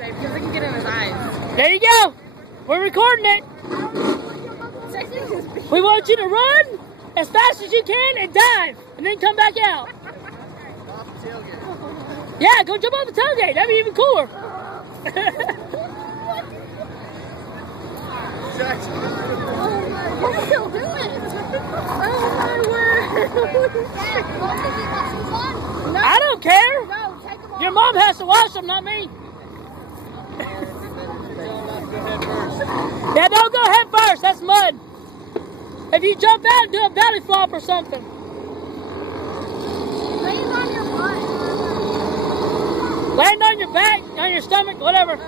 Because I can get in his eyes. There you go. We're recording it. We want you to run as fast as you can and dive, and then come back out. Off the tailgate. Yeah, go jump off the tailgate. That'd be even cooler. We're still doing it. Oh my word. No. I don't care. No, take them off. Your mom has to watch them, not me. Yeah, don't go head first. That's mud. If you jump out, do a belly flop or something. Land on your butt. Land on your back, on your stomach, whatever.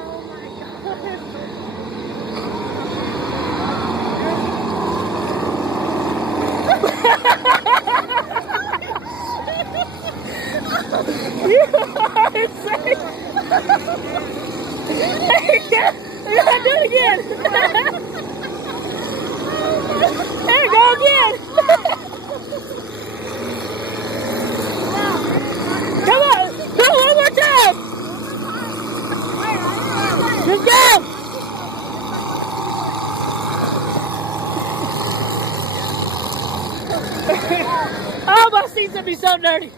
You are insane. Do it again. There, go again. Come on, go one more time. Just go. Oh, my seat's gonna be so dirty.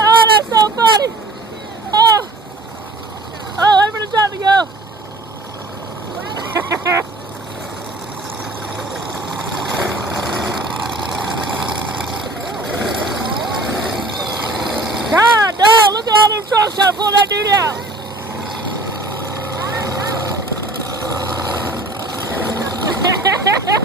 Oh, that's so funny. Oh, everybody's trying to go. God, no, look at all them trucks trying to pull that dude out. Ha ha ha!